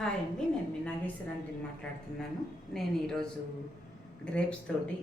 Hi అండి, నేను మీ నాగేశ్వరాంటిని మాట్లాడుతున్నాను. నేను ఈరోజు గ్రేప్స్ తోటి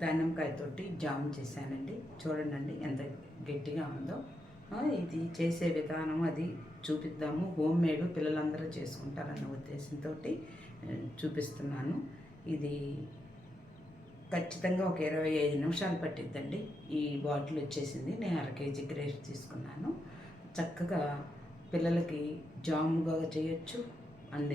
దానిమ్మకాయతోటి జామ్ చేశానండి. చూడండి ఎంత గట్టిగా ఉందో. ఇది చేసే విధానం అది చూపిద్దాము. హోమ్ మేడ్ పిల్లలందరూ చేసుకుంటారన్న ఉద్దేశంతో చూపిస్తున్నాను. ఇది ఖచ్చితంగా ఒక 25 నిమిషాలు పట్టిద్దండి. ఈ బాటిల్ వచ్చేసింది. నేను 1/2 కేజీ గ్రేప్స్ తీసుకున్నాను. చక్కగా పిల్లలకి జాముగా చేయొచ్చు. అండ్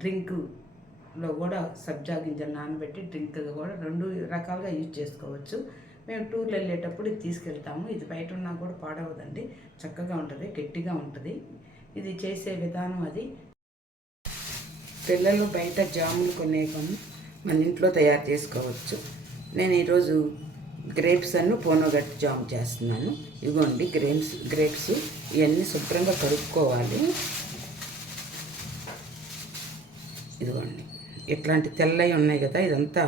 డ్రింక్లో కూడా సబ్జా గింజలు నానబెట్టి డ్రింక్గా కూడా 2 రకాలుగా యూజ్ చేసుకోవచ్చు. మేము టూర్లు వెళ్ళేటప్పుడు ఇది తీసుకెళ్తాము. ఇది బయట ఉన్నా కూడా పాడవదండి, చక్కగా ఉంటుంది, గట్టిగా ఉంటుంది. ఇది చేసే విధానం అది. పిల్లలు బయట జాములు కొనే మన ఇంట్లో తయారు చేసుకోవచ్చు. నేను ఈరోజు గ్రేప్స్ పోనోగట్ జామ్ చేస్తున్నాను. ఇదిగోండి గ్రేప్స్ ఇవన్నీ శుభ్రంగా కడుక్కోవాలి. ఇదిగోండి ఇట్లాంటి తెల్లవి ఉన్నాయి కదా, ఇదంతా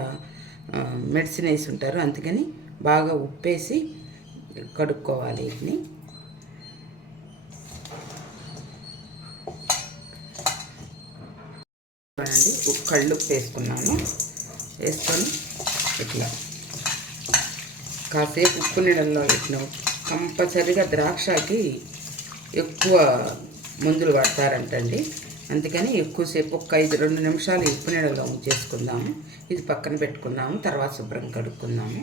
మెడిసిన్ వేసి ఉంటారు, అందుకని బాగా ఉప్పేసి కడుక్కోవాలి. వీటిని కళ్ళు వేసుకున్నాను. వేసుకొని ఇట్లా కాసేపు ఉప్పు నీళ్ళల్లో పెట్టినాం. కంపల్సరిగా ద్రాక్షకి ఎక్కువ మందులు పడతారంటండి, అందుకని ఎక్కువసేపు ఒక 2 నిమిషాలు ఉప్పు నీళ్ళలో ఉంచేసుకుందాము. ఇది పక్కన పెట్టుకుందాము, తర్వాత శుభ్రం కడుక్కుందాము.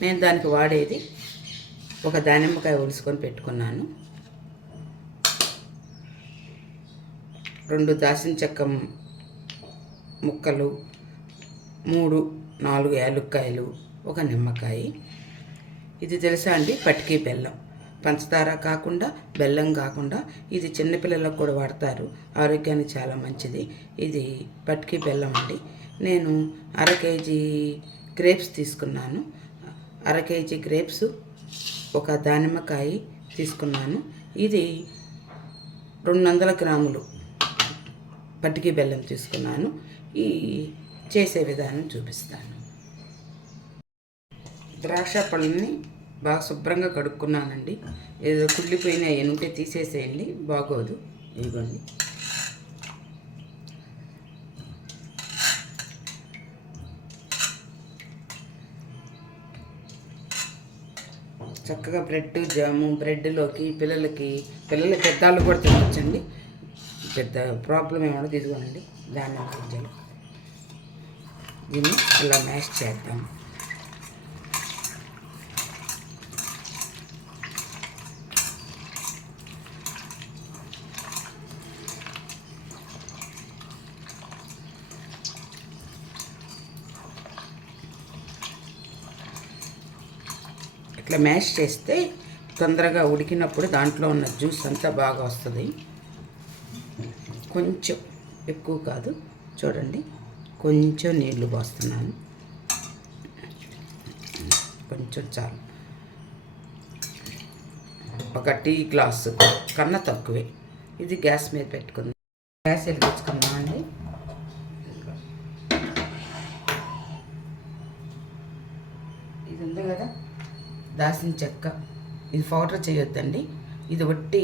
నేను దానికి వాడేది ఒక దానిమ్మకాయ ఒలుసుకొని పెట్టుకున్నాను, 2 దాల్చిన చెక్క ముక్కలు, 3-4 యాలుక్కాయలు, ఒక నిమ్మకాయ. ఇది తెలుసా అండి, పటికీ బెల్లం. పంచదార కాకుండా, బెల్లం కాకుండా, ఇది చిన్నపిల్లలకు కూడా వాడతారు, ఆరోగ్యానికి చాలా మంచిది. ఇది పటికీ బెల్లం అండి. నేను 1/2 కేజీ గ్రేప్స్ తీసుకున్నాను. 1/2 కేజీ గ్రేప్స్, ఒక దానిమ్మకాయ తీసుకున్నాను. ఇది 200 గ్రాములు పటికీ బెల్లం తీసుకున్నాను. ఈ చేసే విధానం చూపిస్తాను. ద్రాక్ష పళ్ళని బాగా శుభ్రంగా కడుక్కున్నానండి. ఏదో కుళ్ళిపోయిన ఉంటే తీసేసేయండి, బాగోదు. ఇదిగోండి చక్కగా బ్రెడ్ జాము, బ్రెడ్లోకి పిల్లలు పెద్దవాళ్ళు కూడా తినవచ్చండి, పెద్ద ప్రాబ్లం ఏమన్నా తీసుకోనండి. దానిమ్మ గింజలు దీన్ని ఇలా మ్యాష్ చేద్దాం. ఇట్లా మ్యాష్ చేస్తే తొందరగా ఉడికినప్పుడు దాంట్లో ఉన్న జ్యూస్ అంతా బాగా వస్తుంది. కొంచెం ఎక్కువ కాదు, చూడండి, కొంచెం నీళ్లు పోస్తున్నాను, కొంచెం చాలు. ఒక టీ గ్లాసు కన్నా తక్కువే. ఇది గ్యాస్ మీద పెట్టుకుందాం. గ్యాస్ వెలిగించుకుందాం అండి. ఇది ఉంది కదా దాల్చిన చెక్క, ఇది పౌడర్ చేయొద్దండి. ఇది వట్టి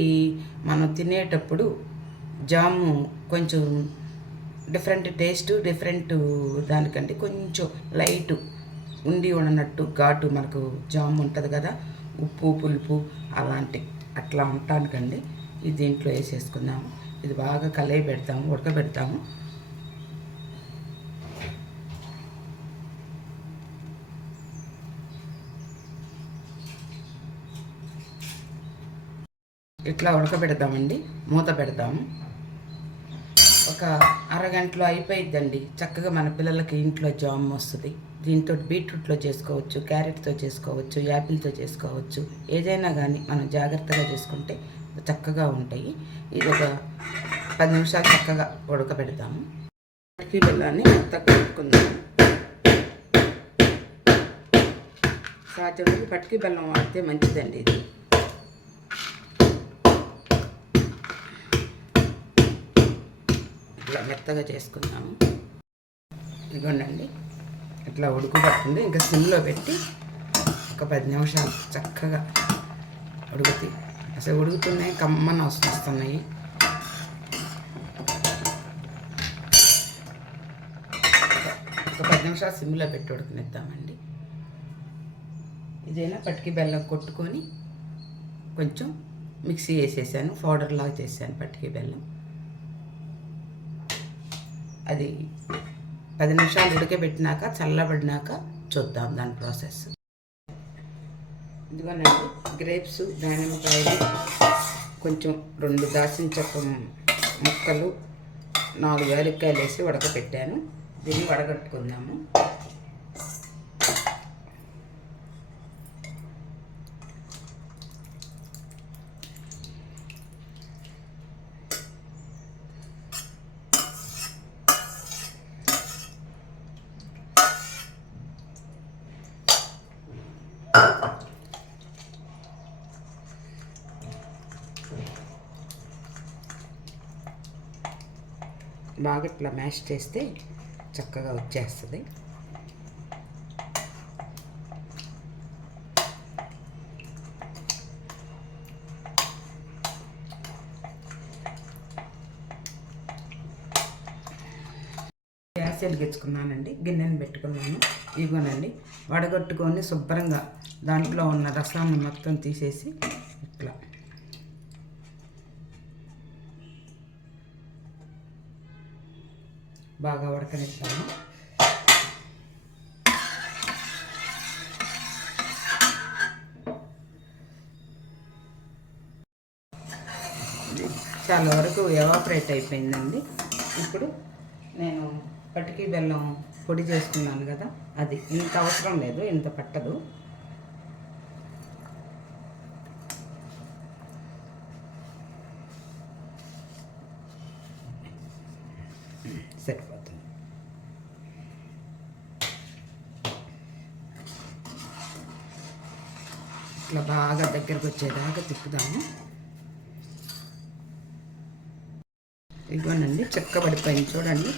మనం తినేటప్పుడు జాము కొంచెం డిఫరెంట్ టేస్ట్, డిఫరెంట్ దానికంటే కొంచెం లైట్ ఉండి ఉండనట్టు ఘాటు మనకు జాము ఉంటుంది కదా, ఉప్పు పులుపు అట్లా ఉండటానికండి ఇది దీంట్లో వేసేసుకుందాము. ఇది బాగా కలయి పెడతాము, ఉడకబెడతాము. ఇట్లా ఉడకబెడతామండి, మూత పెడతాము. ఒక అరగంటలో అయిపోయిద్దండి. చక్కగా మన పిల్లలకి ఇంట్లో జామ్ వస్తుంది. దీంతో బీట్రూట్లో చేసుకోవచ్చు, క్యారెట్తో చేసుకోవచ్చు, యాపిల్తో చేసుకోవచ్చు. ఏదైనా కానీ మనం జాగ్రత్తగా చేసుకుంటే చక్కగా ఉంటాయి. ఇది ఒక 10 నిమిషాలు చక్కగా ఉడకబెడతాము. పటికీ బెల్లాన్ని మెత్తగా కలుపుకుందాము. సాధ్యమైతే పటికీ బెల్లం వాడితే మంచిదండి. ఇది ఇట్లా మెత్తగా చేసుకుందాము. ఇదిగోండి ఇట్లా ఉడుకుపడుతుంది. ఇంకా సిమ్లో పెట్టి ఒక 10 నిమిషాలు చక్కగా ఉడుకుతాయి. అసలు ఉడుకుతున్నాయి, కమ్మన వస్తున్నాయి. ఒక 10 నిమిషాలు సిమ్లో పెట్టి ఉడకనిద్దామండి. ఇదైనా పటికి బెల్లం కొట్టుకొని కొంచెం మిక్సీ వేసేసాను, పౌడర్ లాగా చేశాను పటికి బెల్లం. అది 10 నిమిషాలు ఉడకబెట్టినాక చల్లబడినాక చూద్దాం దాని ప్రాసెస్. ఇదిగోనండి గ్రేప్స్, దానిమ్మకాయలు, కొంచెం 2 దాల్చిన చెక్క ముక్కలు, 4 యాలక్కాయలు వేసి ఉడకబెట్టాను. దీన్ని వడగట్టుకుందాము. బాగా ఇట్లా మ్యాష్ చేస్తే చక్కగా వచ్చేస్తుంది. గ్యాస్ వెలిగించుకున్నానండి, గిన్నెని పెట్టుకున్నాను. ఇదిగోనండి వడగట్టుకొని శుభ్రంగా దాంట్లో ఉన్న రసాన్ని మొత్తం తీసేసి ఇట్లా బాగా ఉడకనిస్తాను. చాలా వరకు ఎవాపరేట్ అయిపోయిందండి. ఇప్పుడు నేను పటికి బెల్లం పొడి చేసుకున్నాను కదా, అది ఇంత అవసరం లేదు, ఇంత పట్టదు. సరిపోతుంది. ఇట్లా బాగా దగ్గరకు వచ్చేదాకా తిప్పుదాము. ఇదిగోనండి చెక్కబడిపోయింది చూడండి.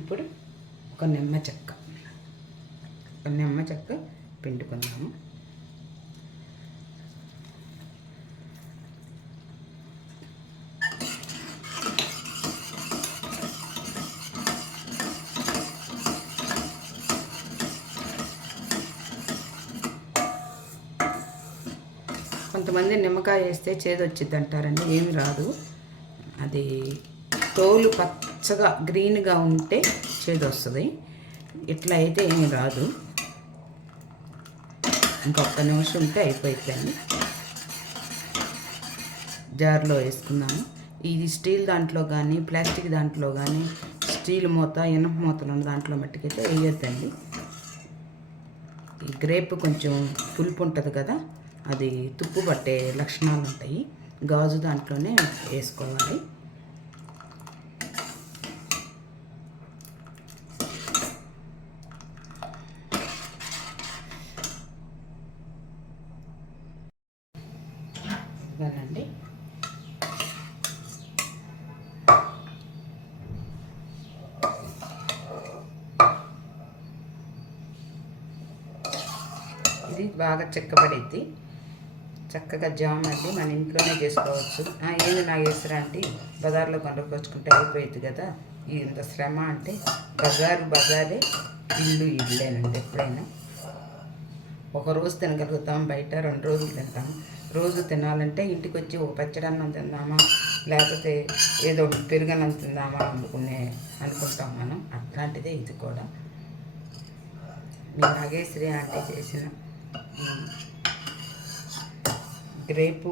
ఇప్పుడు ఒక నిమ్మ చెక్క పిండుకుందాము. కొంతమంది నిమ్మకాయ వేస్తే చేదు వచ్చింది అంటారండి, ఏమి రాదు. అది తోలు పచ్చగా గ్రీన్గా ఉంటే చేదు వస్తుంది, ఇట్లా అయితే ఏమి రాదు. ఇంకొక నిమిషం ఉంటే అయిపోతుందండి. జార్లో వేసుకున్నాము. ఇది స్టీల్ దాంట్లో కానీ ప్లాస్టిక్ దాంట్లో కానీ, స్టీల్ మూత ఇనుప మూతలు ఉన్న దాంట్లో మట్టుకైతే వేయొద్దండి. ఈ గ్రేప్ కొంచెం పులుపు ఉంటుంది కదా, అది తుప్పు పట్టే లక్షణాలు ఉంటాయి. గాజు దాంట్లోనే వేసుకోవాలి. ఇదేనండి ఇది బాగా చెక్కబడిద్ది. చక్కగా జామ్ అండి మన ఇంట్లోనే చేసుకోవచ్చు. ఏంది నాగేశ్వర అంటే బజార్లో కొనుక్కొచ్చుకుంటే అయిపోయింది కదా, ఇంత శ్రమ అంటే బజారే, ఇల్లేనండి. ఎప్పుడైనా ఒకరోజు తినగలుగుతాం, బయట 2 రోజులు తింటాం. రోజు తినాలంటే ఇంటికి వచ్చి ఒక పచ్చడన్నం తిందామా, లేకపోతే ఏదో పెరుగన్నం తిందామా అనుకుంటాం మనం. అట్లాంటిదే ఇది కూడా. మీ నాగేశ్వరి ఆంటీ చేసిన గ్రేపు,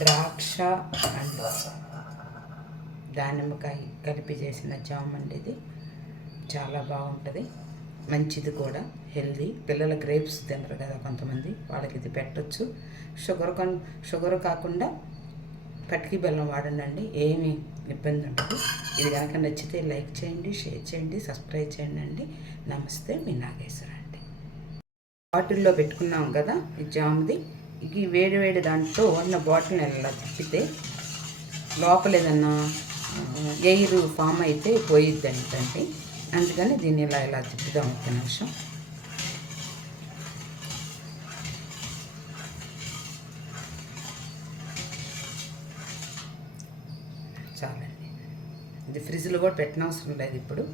ద్రాక్ష అండ్ దానిమ్మకాయ కలిపి చేసిన జామ్ అండి. ఇది చాలా బాగుంటుంది, మంచిది కూడా, హెల్దీ. పిల్లల గ్రేప్స్ తినరు కదా కొంతమంది, వాళ్ళకి ఇది పెట్టచ్చు. షుగర్ కాకుండా పటికి బెల్లం వాడండి, ఏమీ ఇబ్బంది ఉండదు. ఇది కనుక నచ్చితే లైక్ చేయండి, షేర్ చేయండి, సబ్స్క్రైబ్ చేయండి అండి. నమస్తే, మీ నాగేశ్వర అండి. బాటిల్లో పెట్టుకున్నాం కదా ఈ జామ్ది, ఈ వేడి వేడి దాంట్లో ఉన్న బాటిల్ని ఇలా తిప్పితే లోపల ఏదన్నా ఎయిర్ ఫామ్ అయితే పోయిద్ది అంటే అందుకని దీన్ని ఇలా తిప్పుదాం ఒక్క నిమిషం. చాలండి. ఇది ఫ్రిడ్జ్లో కూడా పెట్టనవసరం లేదు ఇప్పుడు.